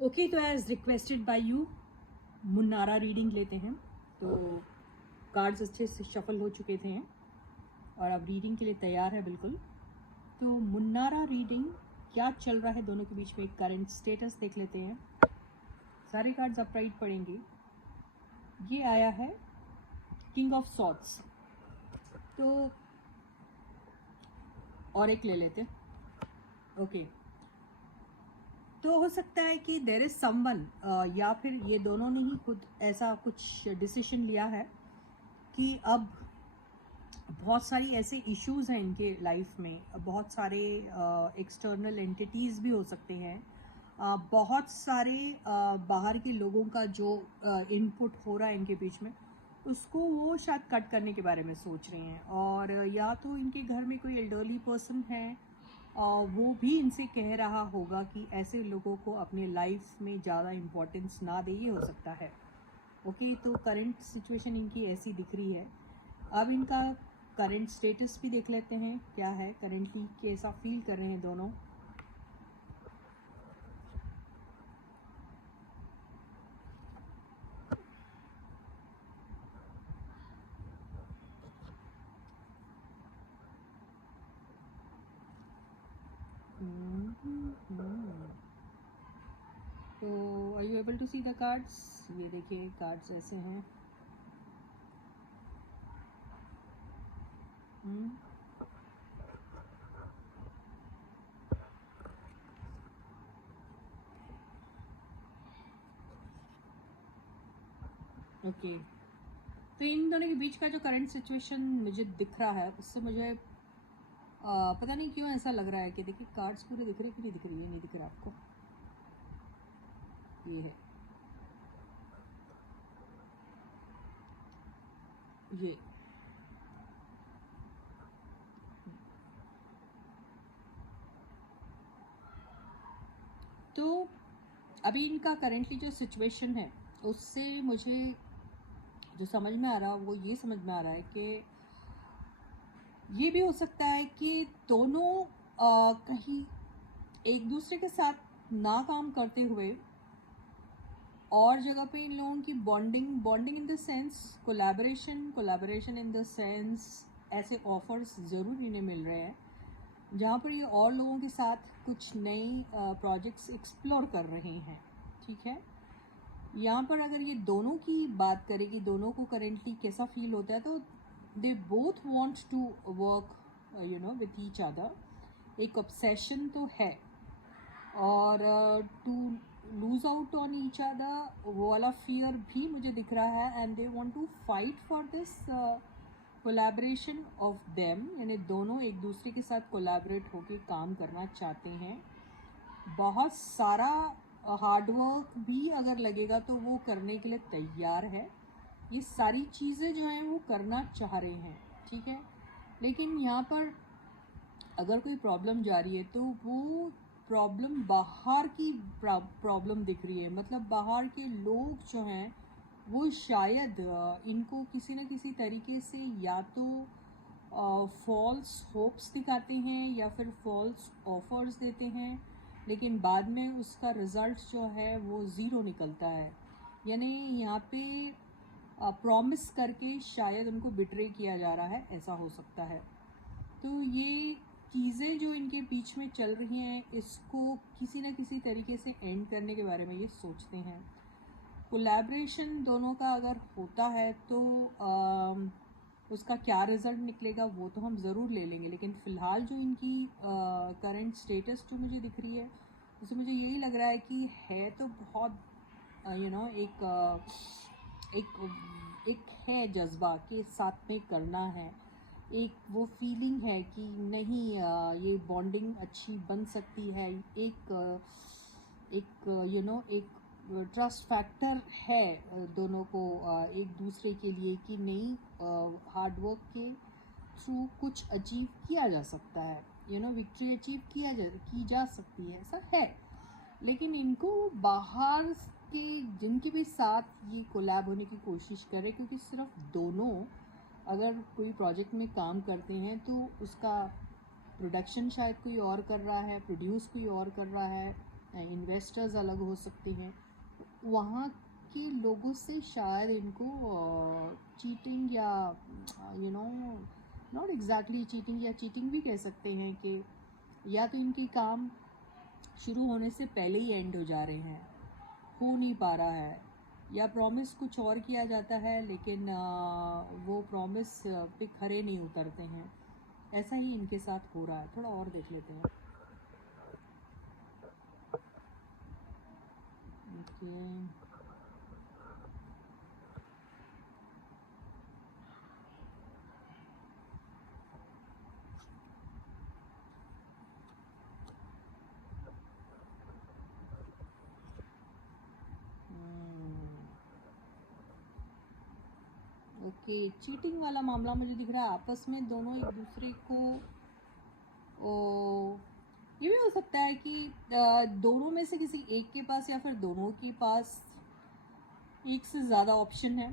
Okay, तो as requested by you मुन्नारा reading लेते हैं। तो कार्ड्स अच्छे से शफल हो चुके थे और अब रीडिंग के लिए तैयार है बिल्कुल। तो मुन्नारा रीडिंग, क्या चल रहा है दोनों के बीच में, करंट स्टेटस देख लेते हैं। सारे कार्ड्स अपराइट पड़ेंगे। ये आया है किंग ऑफ सॉर्ड्स, तो और एक ले लेते हैं। ओके, तो हो सकता है कि देर इज समवन, या फिर ये दोनों ने ही खुद ऐसा कुछ डिसीजन लिया है कि अब बहुत सारी ऐसे इश्यूज हैं इनके लाइफ में, बहुत सारे एक्सटर्नल एंटिटीज़ भी हो सकते हैं, बहुत सारे बाहर के लोगों का जो इनपुट हो रहा है इनके बीच में, उसको वो शायद कट करने के बारे में सोच रहे हैं। और या तो इनके घर में कोई एल्डरली पर्सन है, वो भी इनसे कह रहा होगा कि ऐसे लोगों को अपने लाइफ में ज़्यादा इम्पोर्टेंस ना दे, ये हो सकता है। ओके, तो करंट सिचुएशन इनकी ऐसी दिख रही है। अब इनका करंट स्टेटस भी देख लेते हैं क्या है, करेंटली कैसा फील कर रहे हैं दोनों। तो are you able to see the cards? ये देखिए, कार्ड्स ऐसे हैं। ओके, तो इन दोनों के बीच का जो करंट सिचुएशन मुझे दिख रहा है, उससे मुझे पता नहीं क्यों ऐसा लग रहा है कि देखिए, कार्ड्स पूरे दिख रहे कि नहीं दिख रही है, नहीं दिख रहा आपको, ये है ये। तो अभी इनका करेंटली जो सिचुएशन है, उससे मुझे जो समझ में आ रहा है वो ये समझ में आ रहा है कि ये भी हो सकता है कि दोनों कहीं एक दूसरे के साथ ना काम करते हुए और जगह पे इन लोगों की bonding in the sense collaboration in the sense, ऐसे ऑफर्स ज़रूर इन्हें मिल रहे हैं जहाँ पर ये और लोगों के साथ कुछ नई प्रोजेक्ट्स एक्सप्लोर कर रहे हैं। ठीक है, यहाँ पर अगर ये दोनों की बात करें कि दोनों को करेंटली कैसा फील होता है, तो they both want to work with each other. एक ऑब्सेशन तो है, और to lose out on each other वो वाला फियर भी मुझे दिख रहा है। And they want to fight for this collaboration of them, यानी दोनों एक दूसरे के साथ कोलैबोरेट होकर काम करना चाहते हैं। बहुत सारा हार्डवर्क भी अगर लगेगा तो वो करने के लिए तैयार है। ये सारी चीज़ें जो हैं वो करना चाह रहे हैं। ठीक है, लेकिन यहाँ पर अगर कोई प्रॉब्लम जा रही है तो वो प्रॉब्लम बाहर की प्रॉब्लम दिख रही है। मतलब बाहर के लोग जो हैं वो शायद इनको किसी न किसी तरीके से या तो फॉल्स होप्स दिखाते हैं या फिर फॉल्स ऑफर्स देते हैं, लेकिन बाद में उसका रिज़ल्ट जो है वो ज़ीरो निकलता है। यानी यहाँ पे प्रॉमिस करके शायद उनको बिट्रे किया जा रहा है, ऐसा हो सकता है। तो ये चीज़ें जो इनके बीच में चल रही हैं, इसको किसी न किसी तरीके से एंड करने के बारे में ये सोचते हैं। कोलैबोरेशन दोनों का अगर होता है तो उसका क्या रिज़ल्ट निकलेगा वो तो हम ज़रूर ले लेंगे, लेकिन फ़िलहाल जो इनकी करंट स्टेटस जो मुझे दिख रही है, उससे मुझे यही लग रहा है कि है तो बहुत एक है जज्बा कि साथ में करना है। एक वो फीलिंग है कि नहीं, ये बॉन्डिंग अच्छी बन सकती है। एक ट्रस्ट फैक्टर है दोनों को एक दूसरे के लिए कि नहीं, हार्डवर्क के थ्रू कुछ अचीव किया जा सकता है, विक्ट्री अचीव की जा सकती है, ऐसा है। लेकिन इनको बाहर के जिनके भी साथ ये कोलैब होने की कोशिश करें, क्योंकि सिर्फ दोनों अगर कोई प्रोजेक्ट में काम करते हैं तो उसका प्रोडक्शन शायद कोई और कर रहा है, प्रोड्यूस कोई और कर रहा है, इन्वेस्टर्स अलग हो सकते हैं, वहाँ के लोगों से शायद इनको चीटिंग या नॉट एग्जैक्टली चीटिंग या चीटिंग भी कह सकते हैं कि या तो इनकी काम शुरू होने से पहले ही एंड हो जा रहे हैं, हो नहीं पा रहा है, या प्रॉमिस कुछ और किया जाता है लेकिन वो प्रॉमिस पे खरे नहीं उतरते हैं। ऐसा ही इनके साथ हो रहा है। थोड़ा और देख लेते हैं। ओके, ओके, चीटिंग वाला मामला मुझे दिख रहा है। आपस में दोनों एक दूसरे को ये भी हो सकता है कि दोनों में से किसी एक के पास या फिर दोनों के पास एक से ज़्यादा ऑप्शन है।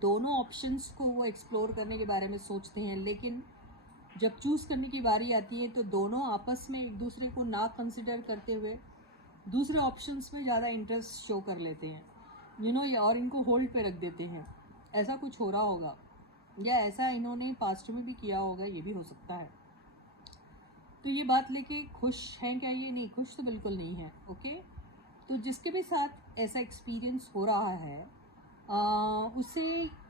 दोनों ऑप्शंस को वो एक्सप्लोर करने के बारे में सोचते हैं, लेकिन जब चूज़ करने की बारी आती है तो दोनों आपस में एक दूसरे को ना कंसिडर करते हुए दूसरे ऑप्शंस में ज़्यादा इंटरेस्ट शो कर लेते हैं, और इनको होल्ड पे रख देते हैं। ऐसा कुछ हो रहा होगा, या ऐसा इन्होंने पास्ट में भी किया होगा, ये भी हो सकता है। तो ये बात लेके खुश हैं क्या? ये नहीं, खुश तो बिल्कुल नहीं है। ओके, तो जिसके भी साथ ऐसा एक्सपीरियंस हो रहा है उसे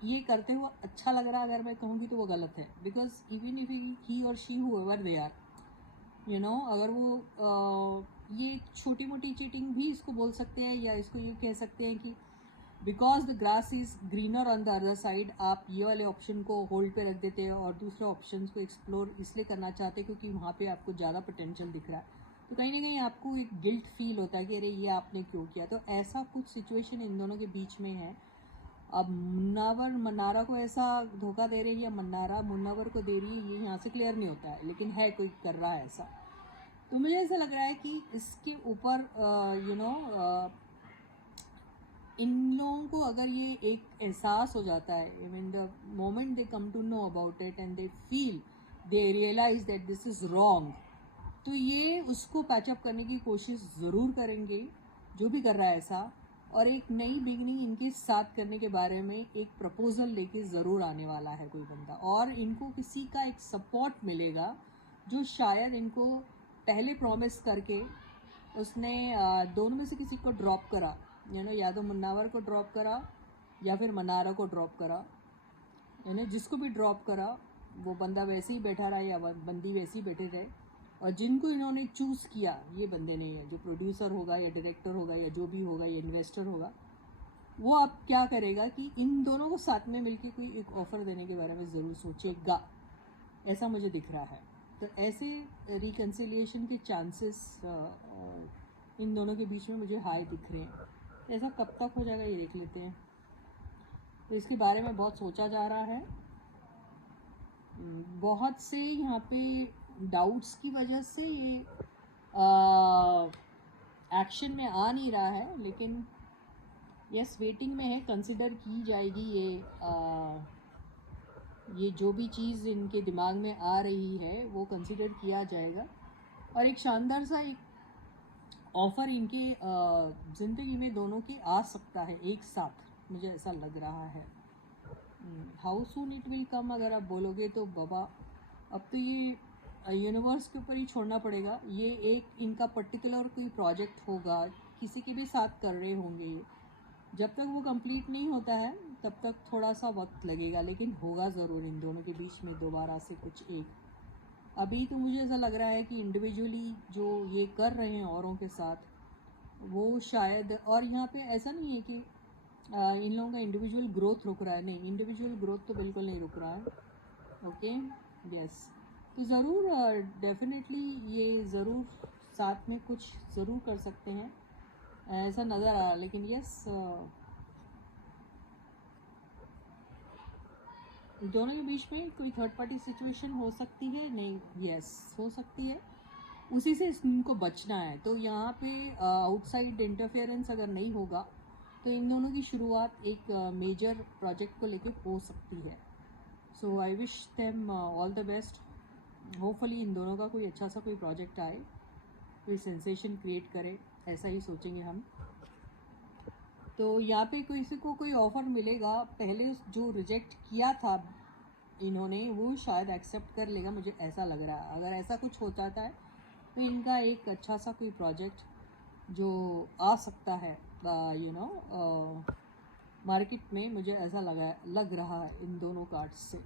ये करते हुए अच्छा लग रहा है अगर मैं कहूँगी तो वो गलत है। बिकॉज इवन इफ ही और शी हुएवर दे आर, अगर वो ये छोटी मोटी चीटिंग भी इसको बोल सकते हैं, या इसको ये कह सकते हैं कि because the grass is greener on the other side, आप ये वाले ऑप्शन को होल्ड पे रख देते हैं और दूसरे ऑप्शन को एक्सप्लोर इसलिए करना चाहते हैं क्योंकि वहाँ पे आपको ज़्यादा पोटेंशियल दिख रहा है। तो कहीं ना कहीं आपको एक गिल्ट फील होता है कि अरे ये आपने क्यों किया। तो ऐसा कुछ सिचुएशन इन दोनों के बीच में है। अब मुन्नावर मन्नारा को ऐसा धोखा दे रही है या मन्नारा मुन्नावर को दे रही है, ये यहाँ से क्लियर नहीं होता है, लेकिन है कोई कर रहा है ऐसा। तो मुझे ऐसा लग रहा है कि इसके ऊपर इन लोगों को अगर ये एक एहसास हो जाता है, even the moment they come to know about it and they feel, they realise that this is wrong, तो ये उसको पैचअप करने की कोशिश ज़रूर करेंगे जो भी कर रहा है ऐसा, और एक नई बिगनिंग इनके साथ करने के बारे में एक प्रपोजल लेके ज़रूर आने वाला है कोई बंदा, और इनको किसी का एक सपोर्ट मिलेगा जो शायद इनको पहले प्रॉमिस करके उसने दोनों में से किसी को ड्रॉप करा, या तो मुन्नावर को ड्रॉप करा या फिर मनारा को ड्रॉप करा, जिसको भी ड्रॉप करा वो बंदा वैसे ही बैठा रहा या बंदी वैसे ही बैठे रहे। और जिनको इन्होंने चूज़ किया ये बंदे ने, जो प्रोड्यूसर होगा या डायरेक्टर होगा या जो भी होगा या इन्वेस्टर होगा, वो अब क्या करेगा कि इन दोनों को साथ में मिलके कोई एक ऑफ़र देने के बारे में ज़रूर सोचेगा, ऐसा मुझे दिख रहा है। तो ऐसे रिकन्सिलिएशन के चांसेस इन दोनों के बीच में मुझे हाई दिख रहे हैं। ऐसा कब तक हो जाएगा ये देख लेते हैं। तो इसके बारे में बहुत सोचा जा रहा है। बहुत से यहाँ पे डाउट्स की वजह से ये एक्शन में आ नहीं रहा है, लेकिन यस वेटिंग में है, कंसिडर की जाएगी ये जो भी चीज़ इनके दिमाग में आ रही है वो कंसिडर किया जाएगा, और एक शानदार सा एक ऑफ़र इनके ज़िंदगी में दोनों के आ सकता है एक साथ, मुझे ऐसा लग रहा है। How soon it will come अगर आप बोलोगे तो बाबा, अब तो ये यूनिवर्स के ऊपर ही छोड़ना पड़ेगा। ये एक इनका पर्टिकुलर कोई प्रोजेक्ट होगा, किसी के भी साथ कर रहे होंगे ये, जब तक वो कंप्लीट नहीं होता है तब तक थोड़ा सा वक्त लगेगा, लेकिन होगा ज़रूर इन दोनों के बीच में दोबारा से कुछ एक। अभी तो मुझे ऐसा लग रहा है कि इंडिविजुअली जो ये कर रहे हैं औरों के साथ वो शायद, और यहाँ पे ऐसा नहीं है कि इन लोगों का इंडिविजुअल ग्रोथ रुक रहा है, नहीं, इंडिविजुअल ग्रोथ तो बिल्कुल नहीं रुक रहा है। ओके, यस, तो ज़रूर डेफिनेटली ये ज़रूर साथ में कुछ ज़रूर कर सकते हैं, ऐसा नज़र आ रहा है। लेकिन यस, दोनों के बीच में कोई थर्ड पार्टी सिचुएशन हो सकती है, नहीं, यस हो सकती है, उसी से इनको बचना है। तो यहाँ पे आउटसाइड इंटरफेरेंस अगर नहीं होगा तो इन दोनों की शुरुआत एक मेजर प्रोजेक्ट को लेके हो सकती है। So I wish them all the best. Hopefully इन दोनों का कोई अच्छा सा कोई प्रोजेक्ट आए, कोई सेंसेशन क्रिएट करे, ऐसा ही सोचेंगे हम। तो यहाँ पे किसी को कोई ऑफ़र मिलेगा, पहले जो रिजेक्ट किया था इन्होंने वो शायद एक्सेप्ट कर लेगा, मुझे ऐसा लग रहा है। अगर ऐसा कुछ हो जाता है तो इनका एक अच्छा सा कोई प्रोजेक्ट जो आ सकता है मार्केट में, मुझे ऐसा लग रहा है इन दोनों कार्ड्स से।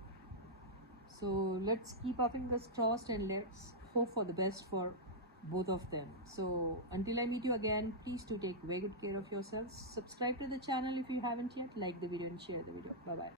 So let's keep our fingers crossed and let's hope for the best for both of them. So until I meet you again, please do take very good care of yourselves. Subscribe to the channel if you haven't yet. Like the video and share the video. Bye bye.